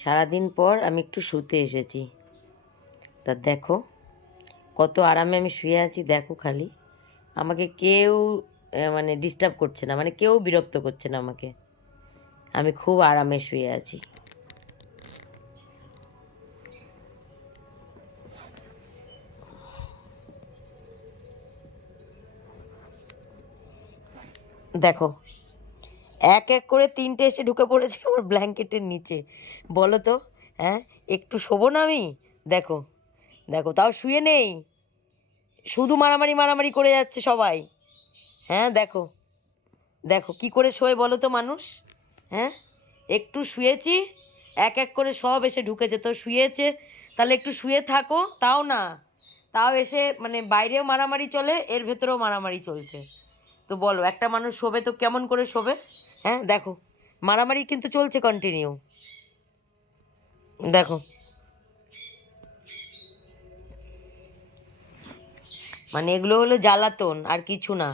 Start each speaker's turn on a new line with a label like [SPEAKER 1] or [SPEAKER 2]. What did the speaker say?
[SPEAKER 1] সারাদিন পর আমি একটু শুতে এসেছি। তা দেখো, কত আরামে আমি শুয়ে আছি, দেখো খালি। আমাকে কেউ মানে ডিস্টার্ব করছে না মানে কেউ বিরক্ত করছে না আমাকে। আমি খুব আরামে শুয়ে আছি। দেখো এক এক করে তিনটে এসে ঢুকে পড়েছে আমার ব্ল্যাঙ্কেটের নিচে। বলো তো হ্যাঁ? একটু শোবো না আমি? দেখো দেখো, তাও শুয়ে নেই। শুধু মারামারি মারামারি করে যাচ্ছে সবাই। হ্যাঁ দেখো দেখো, কি করে শোয় বলো তো মানুষ? হ্যাঁ? একটু শুয়েছি, এক এক করে সব এসে ঢুকেছে। তো শুয়েছে, তাহলে একটু শুয়ে থাকো, তাও না। তাও এসে মানে বাইরেও মারামারি চলে, এর ভেতরেও মারামারি চলছে। তো বলো, একটা মানুষ শোবে তো কেমন করে শোবে? হ্যাঁ দেখো। মারামারি কিন্তু চলছে কন্টিনিউ দেখো। মানে এগুলো হলো জ্বালাতন আর কিছু না।